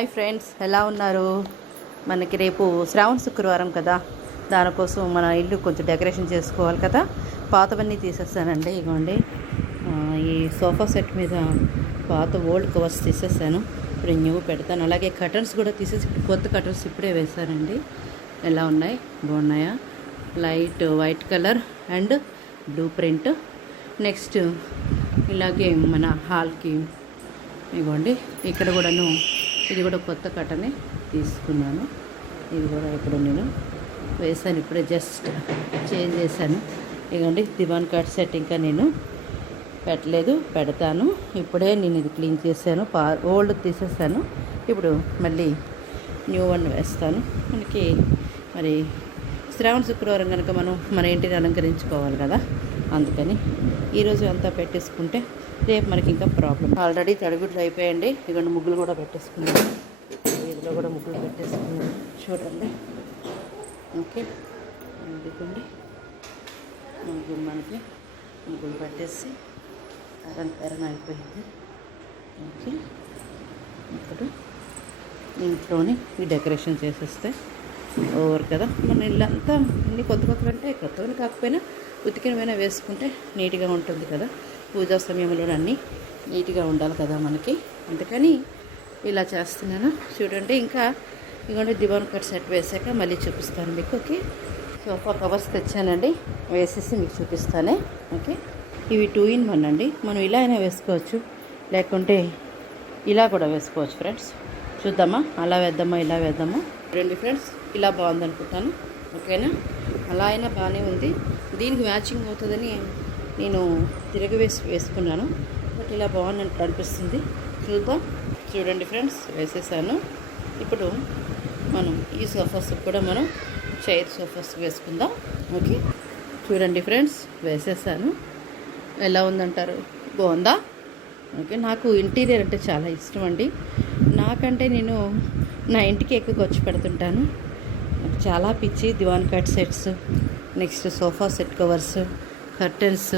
Hi friends ఎలా ఉన్నారు? మనకి రేపు శ్రావణ శుక్రవారం కదా. దానికోసం మన ఇల్లు కొంచెం డెకరేషన్ చేసుకోవాలి కదా. పాతవన్నీ తీసేస్తానండి ఇగోండి. ఈ సోఫా సెట్ మీద పాత ఓల్డ్ కవర్స్ తీసేసాను. ఇప్పుడు న్యూ పెడతాను. అలాగే కటన్స్ కూడా తీసేసి ఇప్పుడు కొత్త కటన్స్ ఇప్పుడే వేశారండి. ఎలా ఉన్నాయి? బాగున్నాయా? Light white colour and blue print. Next ఇలాగే మన హాల్కి ఇగోండి. ఇక్కడ కూడాను ఇది కూడా కొత్త కట్టనే తీసుకున్నాను. ఇది కూడా ఇప్పుడు నేను వేసాను. ఇప్పుడే జస్ట్ చేంజ్ చేశాను. ఇదిగోండి దివాన్ కట్ సెట్ ఇంకా నేను పెట్టలేదు పెడతాను. ఇప్పుడే నేను ఇది క్లీన్ చేశాను పా ఓల్డ్ తీసేసాను. ఇప్పుడు మళ్ళీ న్యూ వన్ వేస్తాను. మనకి మరి శ్రావణ శుక్రవారం కనుక మనం మన ఇంటిని అలంకరించుకోవాలి కదా. అందుకని ఈరోజు అంతా పెట్టేసుకుంటే రేపు మనకి ఇంకా ప్రాబ్లం. ఆల్రెడీ తడిగుడ్లు అయిపోయండి ఇదిగోండి ముగ్గులు కూడా పెట్టేసుకున్నాను. వీధిలో కూడా ముగ్గులు పెట్టేసుకున్నాను. చూడండి. ఓకే. ఇదిగోండి. ముగ్గులు మనకి ముగ్గులు పట్టేసి పెట్టేసి అలంకరణ అయిపోయింది. ఓకే. ఇప్పుడు ఇంట్లోని ఈ డెకరేషన్ చేసేస్తే ఓవర్ కదా. మన ఇల్లంతా అన్ని కొత్త కొత్తవి అంటే కొత్తవి కాకపోయినా ఉతికినమైనా వేసుకుంటే నీట్గా ఉంటుంది కదా. పూజా సమయంలో అన్నీ నీట్గా ఉండాలి కదా మనకి. అందుకని ఇలా చేస్తున్నాను. చూడండి ఇంకా ఇదిగోండి దివాన్ కట్ సెట్ వేసాక మళ్ళీ చూపిస్తాను మీకు ఓకే? సోఫా కవర్స్ తెచ్చానండి. వేసేసి మీకు చూపిస్తానే ఓకే? ఇవి టూ ఇన్ వన్ అండి. మనం ఇలా అయినా వేసుకోవచ్చు. లేకుంటే ఇలా కూడా వేసుకోవచ్చు ఫ్రెండ్స్. చూద్దామా? అలా వేద్దామా? ఇలా వేద్దామా? చూడండి ఫ్రెండ్స్ ఇలా బాగుంది అనుకుంటాను ఓకేనా? అలా అయినా బాగానే ఉంది. దీనికి మ్యాచింగ్ అవుతుందని నేను తిరగవేసి వేసుకున్నాను. బట్ ఇలా బాగుంది అనిపిస్తుంది. చూద్దాం. చూడండి ఫ్రెండ్స్ వేసేసాను. ఇప్పుడు మనం ఈ సోఫాస్ కూడా మనం చైర్ సోఫాస్ వేసుకుందాం. ఓకే? చూడండి ఫ్రెండ్స్ వేసేసాను. ఎలా ఉందంటారు? బాగుందా? ఓకే నాకు ఇంటీరియర్ అంటే చాలా ఇష్టం అండి. నాకంటే నేను నా ఇంటికి ఎక్కువ ఖర్చు పెడుతుంటాను. నాకు చాలా పిచ్చి divan cot sets next sofa set covers curtains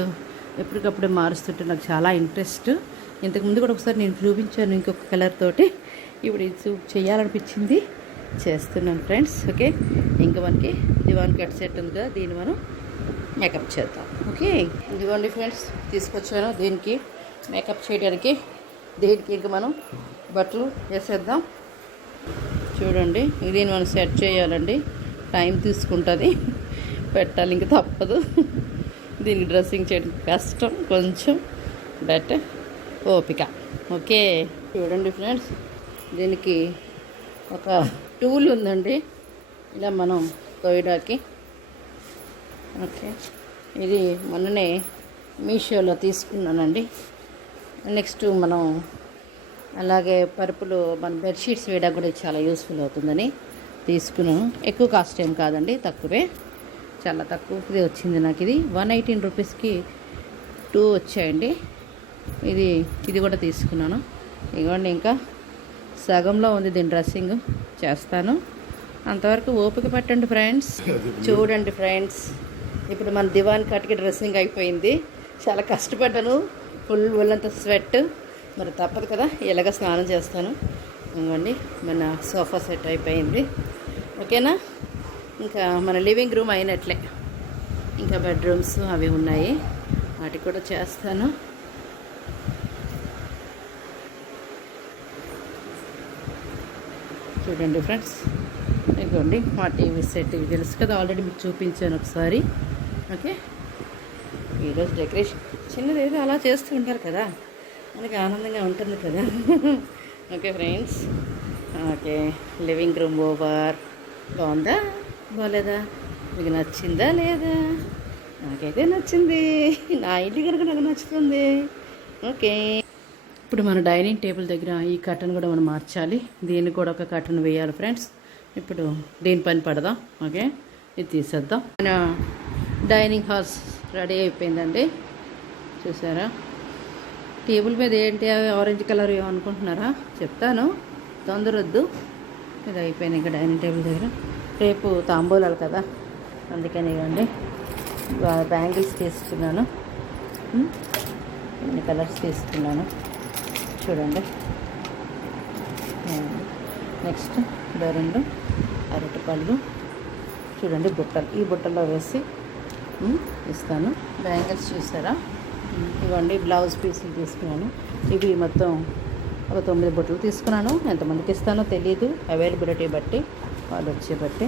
ఎప్పటికప్పుడు మారుస్తుంటే నాకు చాలా ఇంట్రెస్ట్. ఇంతకుముందు కూడా ఒకసారి నేను చూపించాను ఇంకొక కలర్ తోటి. ఇప్పుడు ఇది చేయాలనిపించింది. చేస్తున్నాను ఫ్రెండ్స్ ఓకే? ఇంకా మనకి దివాన్ కట్ సెట్ ఉంది కదా దీన్ని మనం మేకప్ చేద్దాం ఓకే? ఇదిగోండి ఫ్రెండ్స్ తీసుకొచ్చాను దీనికి మేకప్ చేయడానికి. దీనికి ఇంక మనం బట్టలు వేసేద్దాం. చూడండి. దీన్ని మనం సెట్ చేయాలండి. టైం తీసుకుంటుంది. పెట్టాలి ఇంక తప్పదు. దీనికి డ్రెస్సింగ్ చేయడం కష్టం కొంచెం బట్ ఓపిక. ఓకే చూడండి ఫ్రెండ్స్. దీనికి ఒక టూల్ ఉందండి. ఇలా మనం తోయడానికి ఓకే ఇది మొన్ననే మీషోలో తీసుకున్నానండి. నెక్స్ట్ మనం అలాగే పరుపులు మన బెడ్షీట్స్ వేయడానికి కూడా చాలా యూస్ఫుల్ అవుతుందని తీసుకున్నాను ఎక్కువ కాస్ట్ ఏం కాదండి తక్కువే. చాలా తక్కువది వచ్చింది నాకు ఇది. వన్ ఎయిటీన్ రూపీస్కి టూ వచ్చాయండి. ఇది ఇది కూడా తీసుకున్నాను. ఇదిగోండి ఇంకా సగంలో ఉంది దీని డ్రెస్సింగ్ చేస్తాను. అంతవరకు ఓపిక పట్టండి ఫ్రెండ్స్ చూడండి ఫ్రెండ్స్ ఇప్పుడు మన దివాన్ కట్కి డ్రెస్సింగ్ అయిపోయింది. చాలా కష్టపడ్డాను. ఫుల్ ఒళ్ళంత స్వెట్ మరి తప్పదు కదా ఎలాగ స్నానం చేస్తాను. ఇవ్వండి మన సోఫా సెట్ అయిపోయింది. ఓకేనా? ఇంకా మన లివింగ్ రూమ్ అయినట్లే. ఇంకా బెడ్రూమ్స్ అవి ఉన్నాయి. వాటికి కూడా చేస్తాను. చూడండి ఫ్రెండ్స్. ఇదిగోండి మా టీవీ సెట్ ఇవి తెలుసు కదా ఆల్రెడీ మీకు చూపించాను ఒకసారి. ఓకే? ఈరోజు డెకరేషన్. చిన్నది ఏదో అలా చేస్తూ ఉంటారు కదా. మనకి ఆనందంగా ఉంటుంది కదా. Okay friends. Okay living room over. బాగుందా? బాగలేదా మీకు నచ్చిందా లేదా? నాకైతే నచ్చింది. నా ఇల్లు కనుక నాకు నచ్చుతుంది. ఓకే. ఇప్పుడు మన డైనింగ్ టేబుల్ దగ్గర ఈ కర్టన్ కూడా మనం మార్చాలి. దీన్ని కూడా ఒక కర్టన్ వేయాలి ఫ్రెండ్స్. ఇప్పుడు దీని పని పడదాం. ఓకే ఇది తీసేద్దాం. మన డైనింగ్ హాల్స్ రెడీ అయిపోయిందండి. చూసారా? టేబుల్ మీద ఏంటి అవి ఆరెంజ్ కలర్ ఏమనుకుంటున్నారా చెప్తాను. తొందరొద్దు ఇది అయిపోయింది ఇంకా డైనింగ్ టేబుల్ దగ్గర. రేపు తాంబూలాలు కదా. అందుకని ఇవ్వండి. బ్యాంగిల్స్ తీసుకున్నాను. ఇన్ని కలర్స్ తీసుకున్నాను. చూడండి. నెక్స్ట్ ఇదో రెండు అరటిపళ్ళు. చూడండి బుట్టలు. ఈ బుట్టలో వేసి ఇస్తాను. బ్యాంగిల్స్ చూసారా? ఇవ్వండి బ్లౌజ్ పీసులు తీసుకున్నాను. ఇవి మొత్తం ఒక తొమ్మిది బుట్టలు తీసుకున్నాను. ఎంతమందికి ఇస్తానో తెలియదు అవైలబిలిటీ బట్టి వాళ్ళు వచ్చే బట్టి.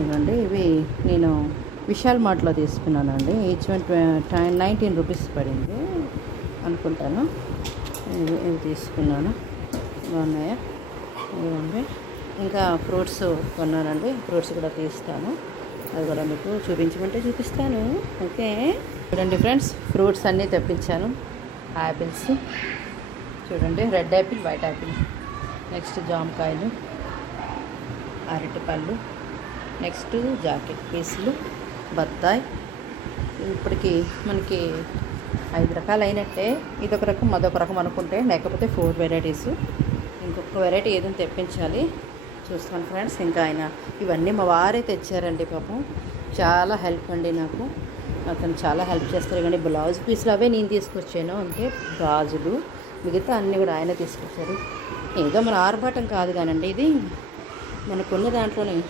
ఇవ్వండి ఇవి నేను విశాల్ మార్ట్లో తీసుకున్నానండి. ఈచ్ వన్ నైన్టీన్ రూపీస్ పడింది అనుకుంటాను. ఇవి ఇవి తీసుకున్నాను. బాగున్నాయా? ఇవ్వండి. ఇంకా ఫ్రూట్స్ కొన్నానండి. ఫ్రూట్స్ కూడా తీస్తాను. అది కూడా మీకు చూపించమంటే చూపిస్తాను. ఓకే? చూడండి ఫ్రెండ్స్ ఫ్రూట్స్ అన్నీ తెప్పించాను. యాపిల్స్ చూడండి red apple white apple next జామకాయలు అరటిపళ్ళు. నెక్స్ట్ జాకెట్ పీసులు బత్తాయి. ఇప్పటికి మనకి ఐదు రకాలు అయినట్టే ఇదొక రకం అదొక రకం అనుకుంటే లేకపోతే ఫోర్ వెరైటీస్. ఇంకొక వెరైటీ ఏదైనా తెప్పించాలి. చూస్తాను ఫ్రెండ్స్. ఇంకా ఆయన ఇవన్నీ మా వారే తెచ్చారండి పాపం. చాలా హెల్ప్ అండి నాకు. అతను చాలా హెల్ప్ చేస్తారు కానీ బ్లౌజ్ పీస్లు అవే నేను తీసుకొచ్చాను. అంటే గాజులు మిగతా అన్నీ కూడా ఆయన తీసుకొచ్చారు. ఏదో మన ఆర్భాటం కాదు కానండి ఇది మనకున్న దాంట్లోనే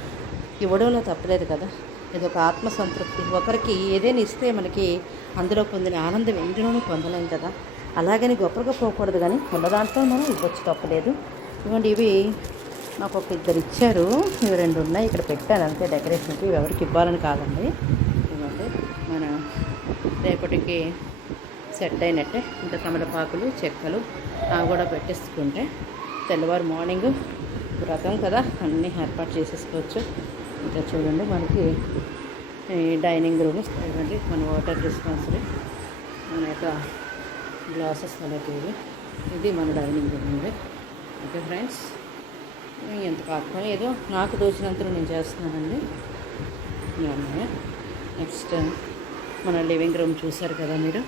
ఇవ్వడంలో తప్పలేదు కదా. ఇది ఒక ఆత్మసంతృప్తి ఒకరికి ఏదైనా ఇస్తే మనకి అందులో పొందిన ఆనందం ఎందులోనూ పొందలేం కదా. అలాగని గొప్పగా పోకూడదు కానీ ఉన్న దాంట్లో మనం ఇవ్వచ్చు తప్పలేదు. ఇవ్వండి ఇవి నాకు ఒక ఇద్దరు ఇచ్చారు. ఇవి రెండు ఉన్నాయి. ఇక్కడ పెట్టాను. అంతే డెకరేషన్కి ఇవి ఎవరికి ఇవ్వాలని కాదండి. ఇవ్వండి మన రేపటికి సెట్ అయినట్టే. ఇంకా తమలపాకులు చెక్కలు అవి కూడా పెట్టేసుకుంటే తెల్లవారు మార్నింగ్ వ్రతం కదా. అన్నీ ఏర్పాటు చేసేసుకోవచ్చు. ఇంకా చూడండి మనకి డైనింగ్ రూమ్ ఇవ్వండి మన వాటర్ డిస్పెన్సరీ మన యొక్క గ్లాసెస్ అలాగే ఇది మన డైనింగ్ రూమ్ అండి. Okay friends? ఎంత కాకపోయినా ఏదో నాకు తోచినంత నేను చేస్తున్నానండి. నెక్స్ట్ మన లివింగ్ రూమ్ చూసారు కదా మీరు.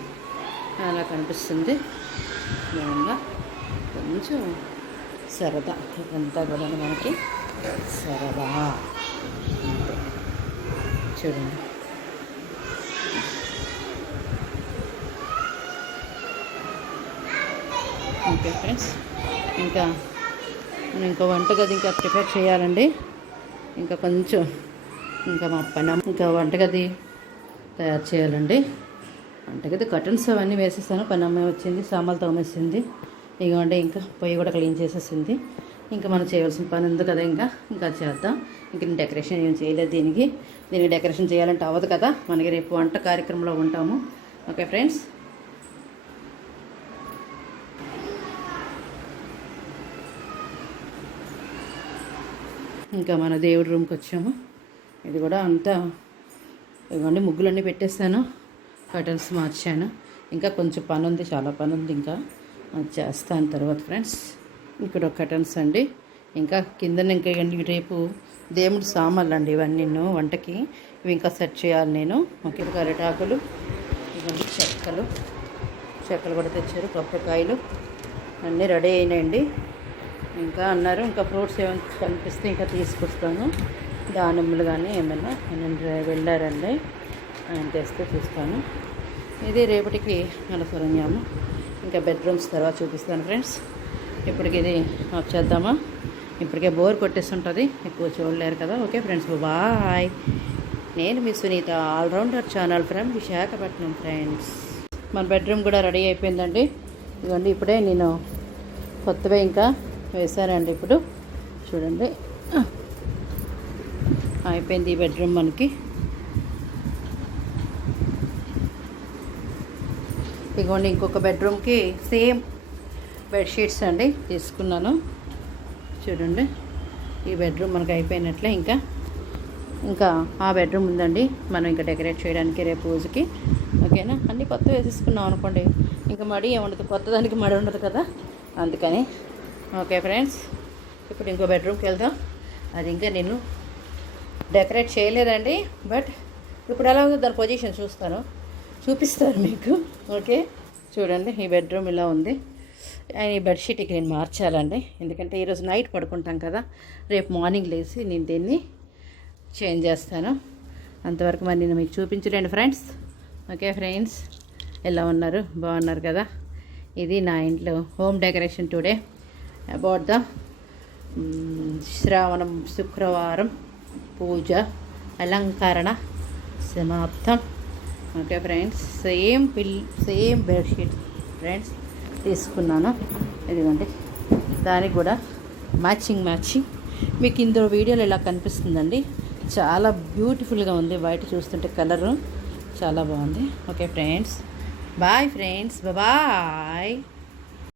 అలా కనిపిస్తుంది. బాగుందా కొంచెం సరదా. ఇదంతా కూడా మనకి సరదా. అంతే. చూడండి. ఓకే ఫ్రెండ్స్ ఇంకా మనం ఇంకో వంటగది ఇంకా ప్రిపేర్ చేయాలండి. ఇంకా కొంచెం ఇంకా మా పని ఇంకా వంటగది తయారు చేయాలండి. వంటగది కర్టన్స్ అవన్నీ వేసేసాను పని వచ్చింది సామాన్లు తోమేసింది. ఇదిగోండి ఇంకా పొయ్యి కూడా క్లీన్ చేసేసింది. ఇంకా మనం చేయవలసిన పని ఉంది కదా ఇంకా. ఇంకా చేద్దాం. ఇంక నేను డెకరేషన్ ఏం చేయలేదు దీనికి. దీనికి డెకరేషన్ చేయాలంటే అవ్వదు కదా. మనకి రేపు వంట కార్యక్రమంలో ఉంటాము. Okay friends? ఇంకా మన దేవుడి రూమ్కి వచ్చాము. ఇది కూడా అంతా ఇవన్నీ ముగ్గులన్నీ పెట్టేస్తాను కర్టన్స్ మార్చాను. ఇంకా కొంచెం పని ఉంది చాలా పని ఉంది ఇంకా. అది చేస్తాను తర్వాత ఫ్రెండ్స్. ఇక్కడ కర్టన్స్ అండి. ఇంకా కింద ఇంకా రేపు దేవుడి సామాన్లు అండి ఇవన్నీ వంటకి. ఇవి ఇంకా సెట్ చేయాలి నేను. ఓకే కరిటాకులు ఇవన్నీ చెక్కలు. చెక్కలు కూడా తెచ్చారు కొబ్బరికాయలు. అన్నీ రెడీ అయినాయండి. ఇంకా అన్నారు. ఇంకా ఫ్రూట్స్ ఏమైనా కనిపిస్తే ఇంకా తీసుకొస్తాను. దానిమ్మలు కానీ ఏమైనా నేను వెళ్ళారండి. ఆయన తెస్తే చూస్తాను ఇది రేపటికి అలసరంజాము ఇంకా బెడ్రూమ్స్ తర్వాత చూపిస్తాను ఫ్రెండ్స్. ఇప్పటికి ఇది ఆఫ్ చేద్దామా? ఇప్పటికే బోర్ కొట్టేస్తుంటుంది. ఎక్కువ చూడలేరు కదా. Okay friends bye. నేను మీ Sunitha allrounder channel from Visakhapatnam friends. మన బెడ్రూమ్ కూడా రెడీ అయిపోయిందండి. ఇదిగోండి ఇప్పుడే నేను కొత్తవే ఇంకా వేశారండి ఇప్పుడు. చూడండి. అయిపోయింది ఈ బెడ్రూమ్ మనకి. ఇదిగోండి ఇంకొక బెడ్రూమ్కి సేమ్ బెడ్షీట్స్ అండి తీసుకున్నాను. చూడండి. ఈ బెడ్రూమ్ మనకు అయిపోయినట్లే ఇంకా. ఇంకా ఆ బెడ్రూమ్ ఉందండి. మనం ఇంకా డెకరేట్ చేయడానికి రేపు పూజకి ఓకేనా? అన్నీ కొత్త వేసేసుకున్నాం అనుకోండి. ఇంకా మడి ఏముండదు. కొత్త దానికి మడి ఉండదు కదా. అందుకని ఓకే ఫ్రెండ్స్ ఇప్పుడు ఇంకో బెడ్రూమ్కి వెళ్దాం. అది ఇంకా నేను డెకరేట్ చేయలేదండి బట్ ఇప్పుడు ఎలా ఉందో దాని పొజిషన్ చూస్తాను. చూపిస్తాను మీకు. ఓకే చూడండి ఈ బెడ్రూమ్ ఇలా ఉంది. ఈ బెడ్షీట్ ఇక నేను మార్చాలండి. ఎందుకంటే ఈరోజు నైట్ పడుకుంటాం కదా. రేపు మార్నింగ్ లేచి నేను దీన్ని చేంజ్ చేస్తాను. అంతవరకు మరి నేను మీకు చూపించలేండి ఫ్రెండ్స్ ఓకే ఫ్రెండ్స్ ఎలా ఉన్నారు? బాగున్నారు కదా? ఇది నా ఇంట్లో home decoration today about the శ్రావణం శుక్రవారం పూజ అలంకరణ సమాప్తం. Okay friends same pillow same bedsheet friends తీసుకున్నాను. ఇదిగోండి దానికి కూడా మ్యాచింగ్ మ్యాచింగ్ మీకు ఇందులో వీడియోలో ఇలా కనిపిస్తుందండి. చాలా బ్యూటిఫుల్గా ఉంది బయట చూస్తుంటే కలరు చాలా బాగుంది. Okay friends bye friends bye